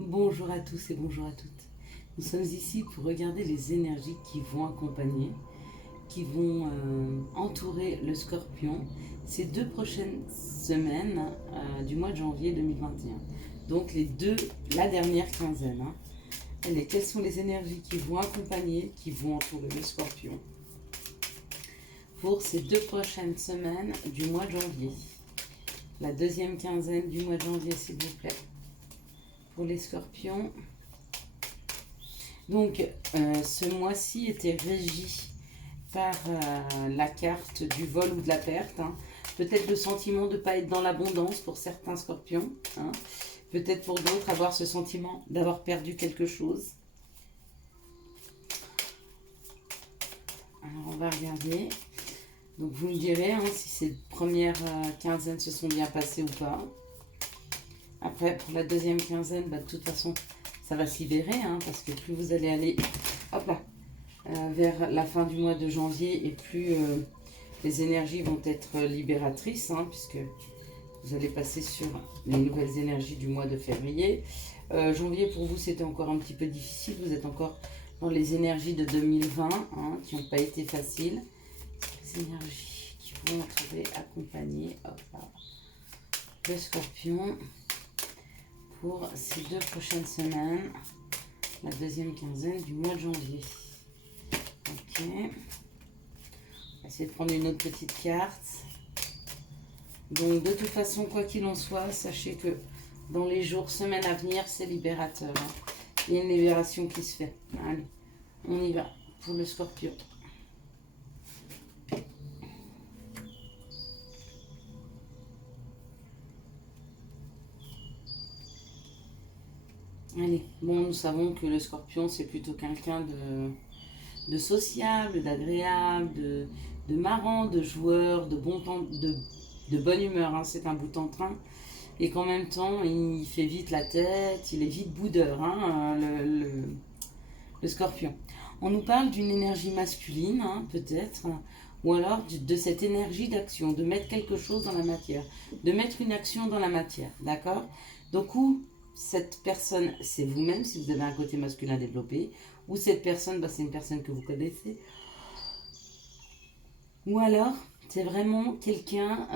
Bonjour à tous et bonjour à toutes. Nous sommes ici pour regarder les énergies qui vont accompagner, qui vont entourer le Scorpion ces 2 prochaines semaines du mois de janvier 2021. Donc la dernière quinzaine. Allez, quelles sont les énergies qui vont accompagner, qui vont entourer le Scorpion pour ces 2 prochaines semaines du mois de janvier? La deuxième quinzaine du mois de janvier, s'il vous plaît. Pour les Scorpions. Donc, ce mois-ci était régi par la carte du vol ou de la perte. Peut-être le sentiment de ne pas être dans l'abondance pour certains Scorpions. Peut-être pour d'autres avoir ce sentiment d'avoir perdu quelque chose. Alors, on va regarder. Donc, vous me direz si ces premières quinzaines se sont bien passées ou pas. Après, pour la deuxième quinzaine, de toute façon, ça va se libérer, parce que plus vous allez aller vers la fin du mois de janvier, et plus les énergies vont être libératrices, puisque vous allez passer sur les nouvelles énergies du mois de février. Janvier, pour vous, c'était encore un petit peu difficile. Vous êtes encore dans les énergies de 2020, qui n'ont pas été faciles. Les énergies qui vont entourer, accompagner le Scorpion pour ces 2 prochaines semaines, la deuxième quinzaine du mois de janvier. Ok. On va essayer de prendre une autre petite carte. Donc, de toute façon, quoi qu'il en soit, sachez que dans les jours, semaines à venir, c'est libérateur. Il y a une libération qui se fait. Allez, on y va pour le Scorpion. Allez, bon, nous savons que le Scorpion, c'est plutôt quelqu'un de sociable, d'agréable, de marrant, de joueur, de bon temps, de bonne humeur. C'est un bout en train. Et qu'en même temps, il fait vite la tête, il est vite boudeur, le Scorpion. On nous parle d'une énergie masculine, peut-être, ou alors de cette énergie d'action, de mettre quelque chose dans la matière, de mettre une action dans la matière, d'accord? Donc, où cette personne, c'est vous-même, si vous avez un côté masculin développé, ou cette personne, c'est une personne que vous connaissez, ou alors, c'est vraiment quelqu'un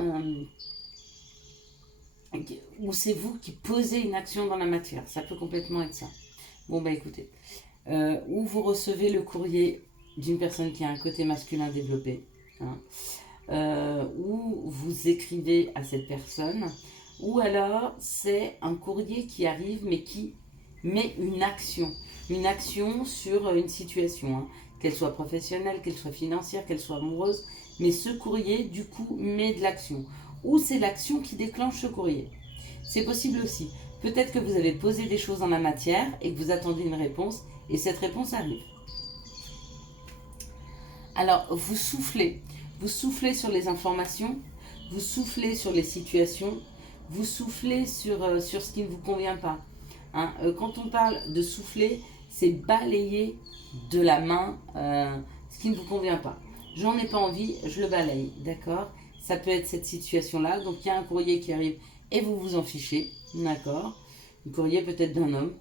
où c'est vous qui posez une action dans la matière. Ça peut complètement être ça. Bon, écoutez, où vous recevez le courrier d'une personne qui a un côté masculin développé, où vous écrivez à cette personne, ou alors c'est un courrier qui arrive mais qui met une action sur une situation, qu'elle soit professionnelle, qu'elle soit financière, qu'elle soit amoureuse, mais ce courrier du coup met de l'action, ou c'est l'action qui déclenche ce courrier. C'est possible aussi. Peut-être que vous avez posé des choses en la matière et que vous attendez une réponse, et cette réponse arrive. Alors, vous soufflez sur les informations, vous soufflez sur les situations, vous soufflez sur ce qui ne vous convient pas. Quand on parle de souffler, c'est balayer de la main ce qui ne vous convient pas. J'en ai pas envie, je le balaye, d'accord? Ça peut être cette situation-là. Donc, il y a un courrier qui arrive et vous vous en fichez, d'accord? Un courrier peut-être d'un homme.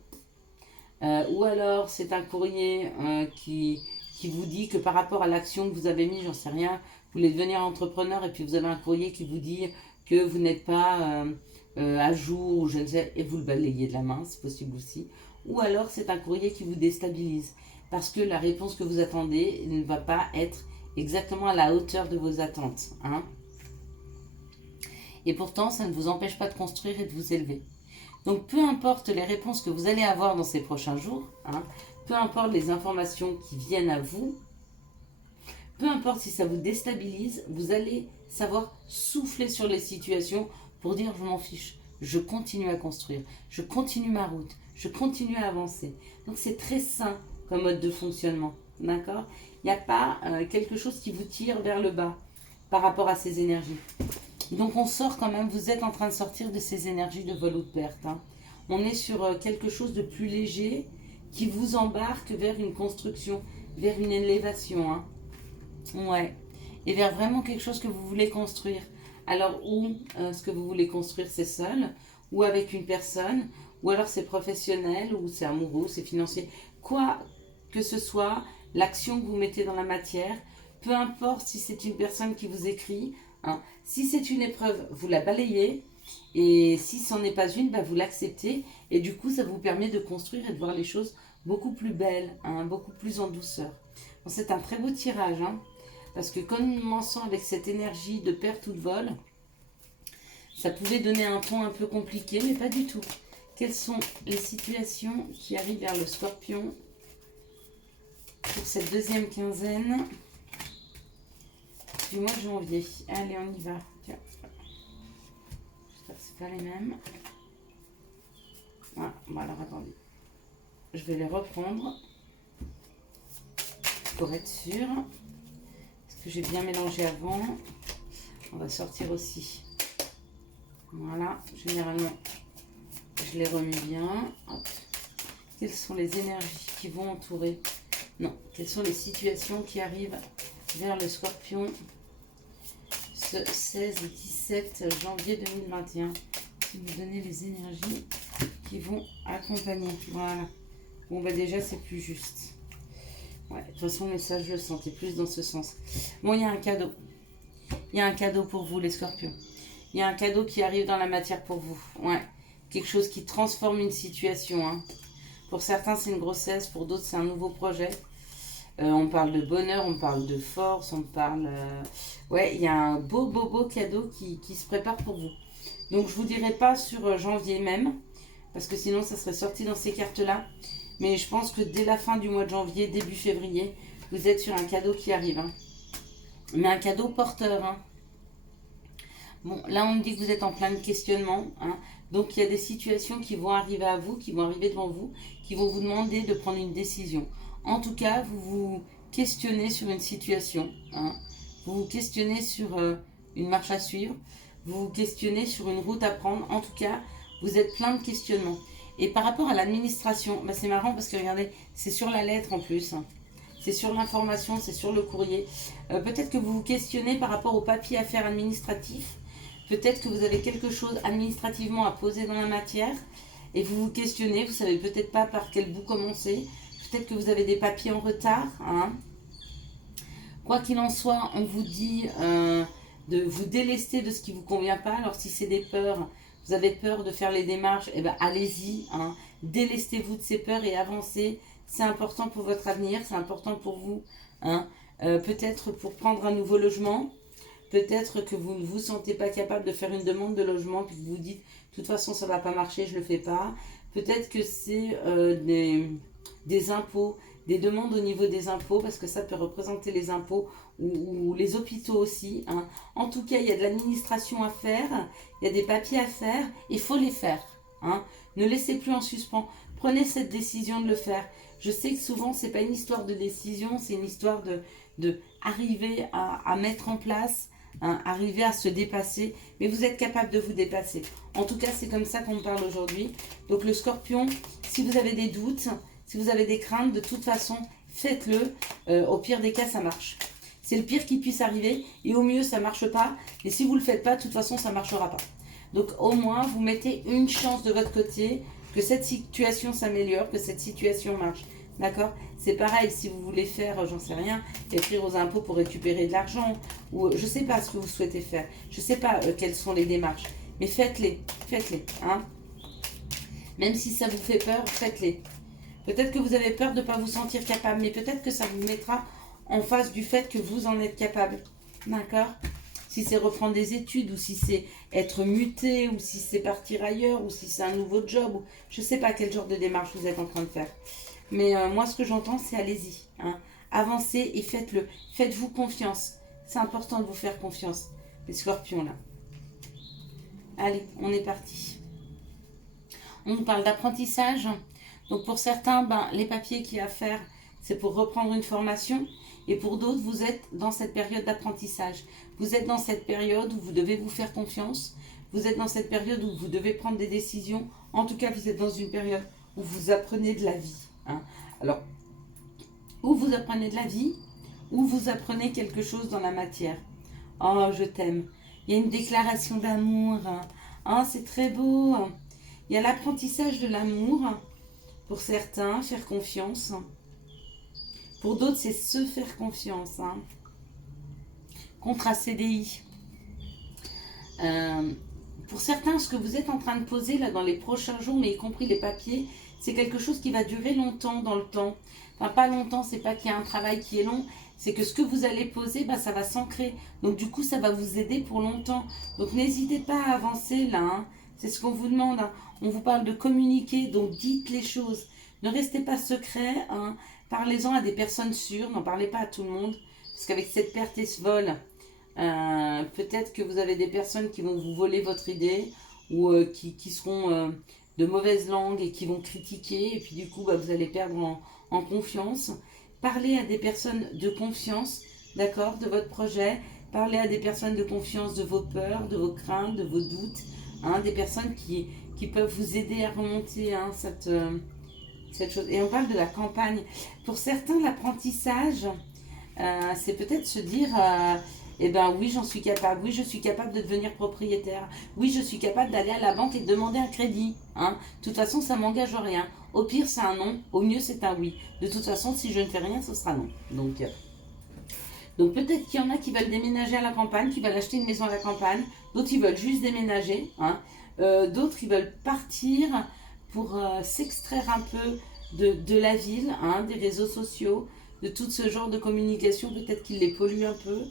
Ou alors, c'est un courrier qui vous dit que par rapport à l'action que vous avez mis, j'en sais rien, vous voulez devenir entrepreneur et puis vous avez un courrier qui vous dit que vous n'êtes pas à jour, ou je ne sais, et vous le balayez de la main, c'est possible aussi. Ou alors, c'est un courrier qui vous déstabilise parce que la réponse que vous attendez ne va pas être exactement à la hauteur de vos attentes. Et pourtant, ça ne vous empêche pas de construire et de vous élever. Donc, peu importe les réponses que vous allez avoir dans ces prochains jours, peu importe les informations qui viennent à vous, peu importe si ça vous déstabilise, vous allez savoir souffler sur les situations pour dire je m'en fiche, je continue à construire, je continue ma route, je continue à avancer. Donc c'est très sain comme mode de fonctionnement, d'accord? Il n'y a pas quelque chose qui vous tire vers le bas par rapport à ces énergies. Donc on sort quand même, vous êtes en train de sortir de ces énergies de vol ou de perte. On est sur quelque chose de plus léger qui vous embarque vers une construction, vers une élévation. Ouais. Et vers vraiment quelque chose que vous voulez construire. Alors, ou ce que vous voulez construire, c'est seul, ou avec une personne, ou alors c'est professionnel, ou c'est amoureux, c'est financier. Quoi que ce soit, l'action que vous mettez dans la matière, peu importe si c'est une personne qui vous écrit, hein, si c'est une épreuve, vous la balayez, et si ce n'en est pas une, bah, vous l'acceptez, et du coup ça vous permet de construire et de voir les choses beaucoup plus belles, hein, beaucoup plus en douceur. Bon, c'est un très beau tirage, hein, parce que commençant avec cette énergie de perte ou de vol, ça pouvait donner un ton un peu compliqué, mais pas du tout. Quelles sont les situations qui arrivent vers le Scorpion pour cette deuxième quinzaine du mois de janvier? Allez, on y va. Tiens. J'espère que c'est pas les mêmes. Ah, bon alors attendez. Je vais les reprendre pour être sûr. Parce que j'ai bien mélangé avant. On va sortir aussi. Voilà, généralement, je les remets bien. Hop. Quelles sont les énergies qui vont entourer? Non, quelles sont les situations qui arrivent vers le Scorpion ce 16 et 17 janvier 2021? Si vous donnez les énergies qui vont accompagner. Voilà. Bon, bah déjà, c'est plus juste. Ouais, de toute façon, le message, je le sentais plus dans ce sens. Bon, il y a un cadeau. Il y a un cadeau pour vous, les Scorpions. Il y a un cadeau qui arrive dans la matière pour vous. Ouais, quelque chose qui transforme une situation. Hein. Pour certains, c'est une grossesse. Pour d'autres, c'est un nouveau projet. On parle de bonheur, on parle de force, on parle... Ouais, il y a un beau cadeau qui se prépare pour vous. Donc, je ne vous dirai pas sur janvier même, parce que sinon, ça serait sorti dans ces cartes-là. Mais je pense que dès la fin du mois de janvier, début février, vous êtes sur un cadeau qui arrive. Hein. Mais un cadeau porteur. Hein. Bon, là, on me dit que vous êtes en plein de questionnement. Hein. Donc, il y a des situations qui vont arriver à vous, qui vont arriver devant vous, qui vont vous demander de prendre une décision. En tout cas, vous vous questionnez sur une situation. Hein. Vous vous questionnez sur une marche à suivre. Vous vous questionnez sur une route à prendre. En tout cas, vous êtes plein de questionnements. Et par rapport à l'administration, bah c'est marrant parce que regardez, c'est sur la lettre en plus. Hein. C'est sur l'information, c'est sur le courrier. Peut-être que vous vous questionnez par rapport aux papiers à faire administratifs. Peut-être que vous avez quelque chose administrativement à poser dans la matière. Et vous vous questionnez, vous ne savez peut-être pas par quel bout commencer. Peut-être que vous avez des papiers en retard. Hein. Quoi qu'il en soit, on vous dit de vous délester de ce qui ne vous convient pas. Alors si c'est des peurs, vous avez peur de faire les démarches, eh ben, allez-y. Hein. Délestez-vous de ces peurs et avancez. C'est important pour votre avenir, c'est important pour vous. Hein. Peut-être pour prendre un nouveau logement. Peut-être que vous ne vous sentez pas capable de faire une demande de logement puis que vous dites de toute façon ça ne va pas marcher, je ne le fais pas. Peut-être que c'est des impôts, des demandes au niveau des impôts parce que ça peut représenter les impôts ou les hôpitaux aussi. Hein. En tout cas, il y a de l'administration à faire, il y a des papiers à faire, il faut les faire. Hein. Ne laissez plus en suspens. Prenez cette décision de le faire. Je sais que souvent, ce n'est pas une histoire de décision, c'est une histoire de arriver à mettre en place. Hein, arriver à se dépasser, mais vous êtes capable de vous dépasser. En tout cas, c'est comme ça qu'on parle aujourd'hui. Donc le Scorpion, si vous avez des doutes, si vous avez des craintes, de toute façon, faites-le. Au pire des cas, ça marche. C'est le pire qui puisse arriver, et au mieux, ça ne marche pas. Et si vous ne le faites pas, de toute façon, ça ne marchera pas. Donc au moins, vous mettez une chance de votre côté, que cette situation s'améliore, que cette situation marche. D'accord? C'est pareil, si vous voulez faire, j'en sais rien, écrire aux impôts pour récupérer de l'argent, ou je ne sais pas ce que vous souhaitez faire, je ne sais pas quelles sont les démarches, mais faites-les, hein. Même si ça vous fait peur, faites-les. Peut-être que vous avez peur de ne pas vous sentir capable, mais peut-être que ça vous mettra en face du fait que vous en êtes capable, d'accord? Si c'est reprendre des études, ou si c'est être muté, ou si c'est partir ailleurs, ou si c'est un nouveau job, ou je ne sais pas quel genre de démarche vous êtes en train de faire. Mais moi, ce que j'entends, c'est allez-y. Hein. Avancez et faites-le. Faites-vous confiance. C'est important de vous faire confiance, les Scorpions, là. Allez, on est parti. On nous parle d'apprentissage. Donc, pour certains, les papiers qu'il y a à faire, c'est pour reprendre une formation. Et pour d'autres, vous êtes dans cette période d'apprentissage. Vous êtes dans cette période où vous devez vous faire confiance. Vous êtes dans cette période où vous devez prendre des décisions. En tout cas, vous êtes dans une période où vous apprenez de la vie. Hein. Alors, ou vous apprenez de la vie, ou vous apprenez quelque chose dans la matière. Oh, je t'aime. Il y a une déclaration d'amour. Hein. Oh, c'est très beau. Il y a l'apprentissage de l'amour. Pour certains, faire confiance. Pour d'autres, c'est se faire confiance. Hein. Contrat CDI. Pour certains, ce que vous êtes en train de poser là dans les prochains jours, mais y compris les papiers, c'est quelque chose qui va durer longtemps dans le temps. Enfin, pas longtemps, c'est pas qu'il y a un travail qui est long, c'est que ce que vous allez poser, bah, ça va s'ancrer. Donc du coup, ça va vous aider pour longtemps. Donc n'hésitez pas à avancer là. Hein. C'est ce qu'on vous demande. Hein. On vous parle de communiquer, donc dites les choses. Ne restez pas secret. Hein. Parlez-en à des personnes sûres. N'en parlez pas à tout le monde. Parce qu'avec cette perte et ce vol, peut-être que vous avez des personnes qui vont vous voler votre idée ou qui seront de mauvaise langue et qui vont critiquer. Et puis du coup, bah, vous allez perdre en confiance. Parlez à des personnes de confiance, d'accord, de votre projet. Parlez à des personnes de confiance de vos peurs, de vos craintes, de vos doutes. Hein, des personnes qui peuvent vous aider à remonter hein, cette chose. Et on parle de la campagne. Pour certains, l'apprentissage, c'est peut-être se dire... eh ben oui, j'en suis capable. Oui, je suis capable de devenir propriétaire. Oui, je suis capable d'aller à la banque et de demander un crédit. Hein. De toute façon, ça ne m'engage rien. Au pire, c'est un non. Au mieux, c'est un oui. De toute façon, si je ne fais rien, ce sera non. Donc peut-être qu'il y en a qui veulent déménager à la campagne, qui veulent acheter une maison à la campagne. D'autres, ils veulent juste déménager. Hein. D'autres, ils veulent partir pour s'extraire un peu de la ville, hein, des réseaux sociaux, de tout ce genre de communication. Peut-être qu'ils les polluent un peu.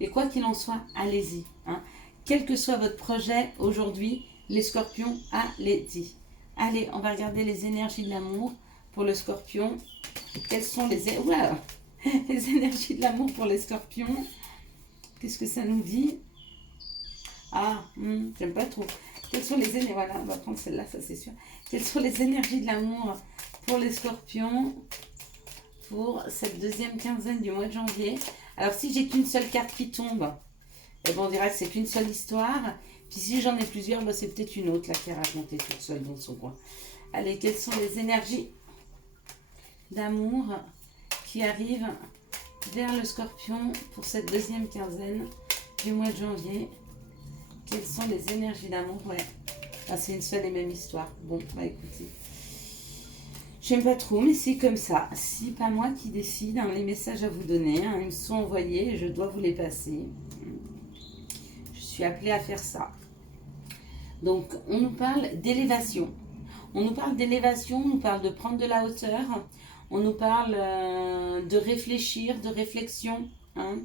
Et quoi qu'il en soit, allez-y. Hein. Quel que soit votre projet aujourd'hui, les scorpions, allez-y. Allez, on va regarder les énergies de l'amour pour le scorpion. Quelles sont les énergies de l'amour pour les scorpions? Qu'est-ce que ça nous dit? Ah, j'aime pas trop. Quelles sont les énergies? Voilà, on va prendre celle-là, ça c'est sûr. Quelles sont les énergies de l'amour pour les scorpions pour cette deuxième quinzaine du mois de janvier? Alors, si j'ai qu'une seule carte qui tombe, eh ben, on dira que c'est qu'une seule histoire. Puis si j'en ai plusieurs, ben, c'est peut-être une autre là, qui a raconté toute seule dans son coin. Allez, quelles sont les énergies d'amour qui arrivent vers le scorpion pour cette deuxième quinzaine du mois de janvier? Quelles sont les énergies d'amour? Ouais, ah, c'est une seule et même histoire. Bon, bah écoutez. J'aime pas trop, mais c'est comme ça. C'est pas moi qui décide, hein, les messages à vous donner, hein, ils me sont envoyés et je dois vous les passer. Je suis appelée à faire ça. Donc, on nous parle d'élévation. On nous parle d'élévation, on nous parle de prendre de la hauteur, on nous parle de réfléchir, de réflexion. Hein,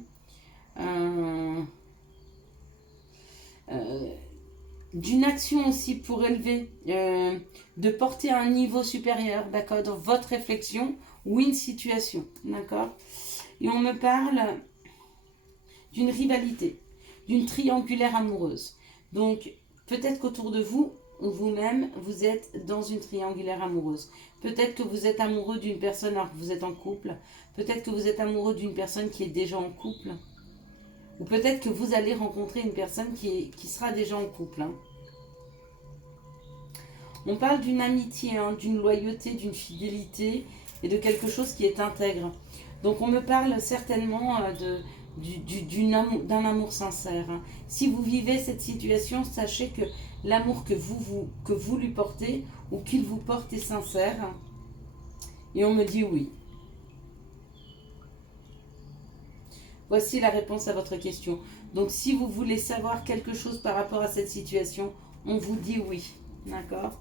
d'une action aussi pour élever, de porter à un niveau supérieur, d'accord, dans votre réflexion ou une situation, d'accord. Et on me parle d'une rivalité, d'une triangulaire amoureuse. Donc, peut-être qu'autour de vous, ou vous-même, vous êtes dans une triangulaire amoureuse. Peut-être que vous êtes amoureux d'une personne alors que vous êtes en couple. Peut-être que vous êtes amoureux d'une personne qui est déjà en couple. Ou peut-être que vous allez rencontrer une personne qui sera déjà en couple. Hein. On parle d'une amitié, hein, d'une loyauté, d'une fidélité et de quelque chose qui est intègre. Donc on me parle certainement d'un amour sincère. Hein. Si vous vivez cette situation, sachez que l'amour que vous lui portez ou qu'il vous porte est sincère. Hein. Et on me dit oui. Voici la réponse à votre question. Donc si vous voulez savoir quelque chose par rapport à cette situation, on vous dit oui. D'accord?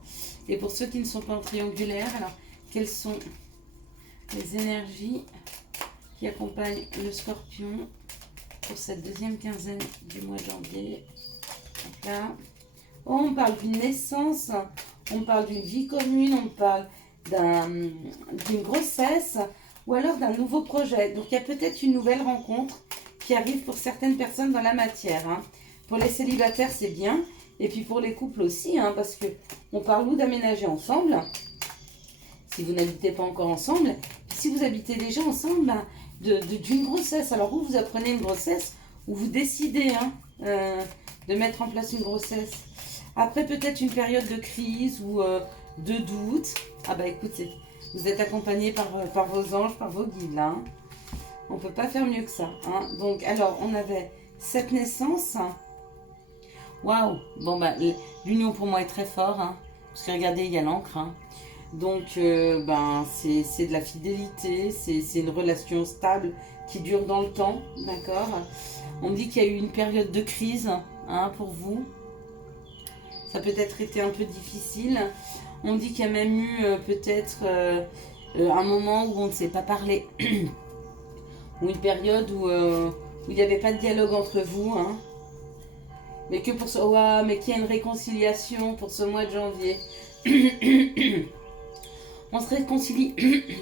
Et pour ceux qui ne sont pas en triangulaire, alors quelles sont les énergies qui accompagnent le scorpion pour cette deuxième quinzaine du mois de janvier? Donc là, oh, on parle d'une naissance, on parle d'une vie commune, on parle d'une grossesse ou alors d'un nouveau projet. Donc il y a peut-être une nouvelle rencontre qui arrive pour certaines personnes dans la matière. Hein. Pour les célibataires, c'est bien. Et puis pour les couples aussi, hein, parce qu'on parle ou d'aménager ensemble, si vous n'habitez pas encore ensemble. Si vous habitez déjà ensemble, ben, d'une grossesse. Alors vous apprenez une grossesse ou vous décidez hein, de mettre en place une grossesse. Après peut-être une période de crise ou de doute. Ah bah écoutez, vous êtes accompagné par vos anges, par vos guides. Là, hein. On ne peut pas faire mieux que ça. Hein. Donc alors on avait cette naissance. Waouh! Bon, bah, l'union pour moi est très fort. Hein. Parce que regardez, il y a l'encre. Hein. Donc, ben, c'est de la fidélité, c'est une relation stable qui dure dans le temps, d'accord. On me dit qu'il y a eu une période de crise hein, pour vous. Ça a peut-être été un peu difficile. On dit qu'il y a même eu peut-être un moment où on ne s'est pas parlé. Ou une période où il n'y avait pas de dialogue entre vous. Hein. Mais que pour ce... Ouais, mais qu'il y a une réconciliation pour ce mois de janvier. On se réconcilie...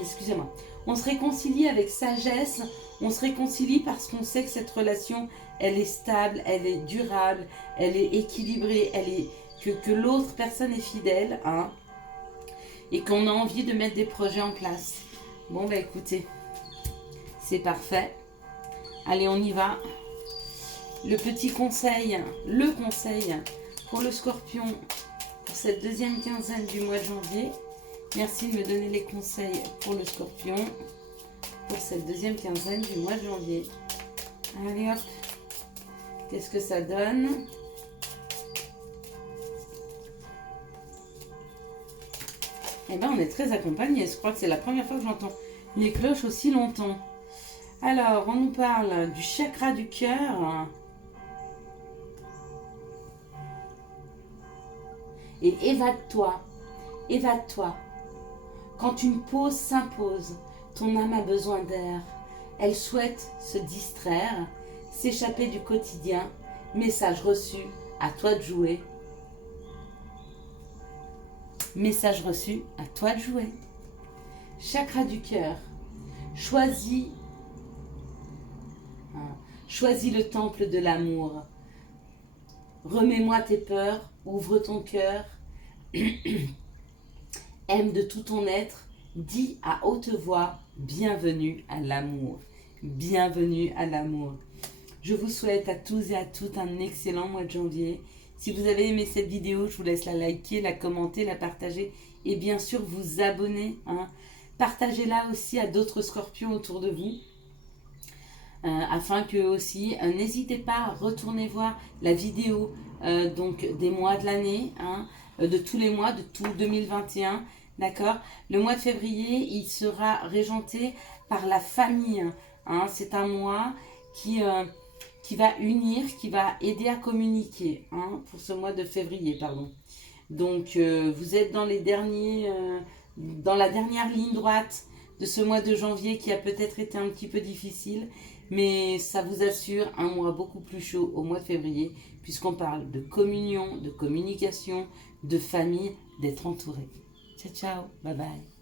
Excusez-moi. On se réconcilie avec sagesse. On se réconcilie parce qu'on sait que cette relation, elle est stable, elle est durable, elle est équilibrée, elle est... que l'autre personne est fidèle. Hein. Et qu'on a envie de mettre des projets en place. Bon, bah écoutez, c'est parfait. Allez, on y va. Le petit conseil, le conseil pour le Scorpion pour cette deuxième quinzaine du mois de janvier. Merci de me donner les conseils pour le Scorpion pour cette deuxième quinzaine du mois de janvier. Allez hop, qu'est-ce que ça donne ? Eh bien, on est très accompagnés. Je crois que c'est la première fois que j'entends les cloches aussi longtemps. Alors, on nous parle du chakra du cœur. Et évade-toi. Évade-toi. Quand une pause s'impose, ton âme a besoin d'air. Elle souhaite se distraire, s'échapper du quotidien. Message reçu, à toi de jouer. Message reçu, à toi de jouer. Chakra du cœur. Choisis le temple de l'amour. Remets-moi tes peurs, ouvre ton cœur. Aime de tout ton être. Dis à haute voix, bienvenue à l'amour. Bienvenue à l'amour. Je vous souhaite à tous et à toutes un excellent mois de janvier. Si vous avez aimé cette vidéo, je vous laisse la liker, la commenter, la partager et bien sûr vous abonner. Hein. Partagez-la aussi à d'autres scorpions autour de vous. Afin que aussi, n'hésitez pas à retourner voir la vidéo donc des mois de l'année, hein, de tous les mois, de tout 2021. D'accord. Le mois de février, il sera régenté par la famille. Hein. C'est un mois qui va unir, qui va aider à communiquer hein, pour ce mois de février, pardon. Donc, vous êtes dans les derniers, dans la dernière ligne droite de ce mois de janvier qui a peut-être été un petit peu difficile, mais ça vous assure un mois beaucoup plus chaud au mois de février, puisqu'on parle de communion, de communication, de famille, d'être entouré. Ciao, ciao, bye bye.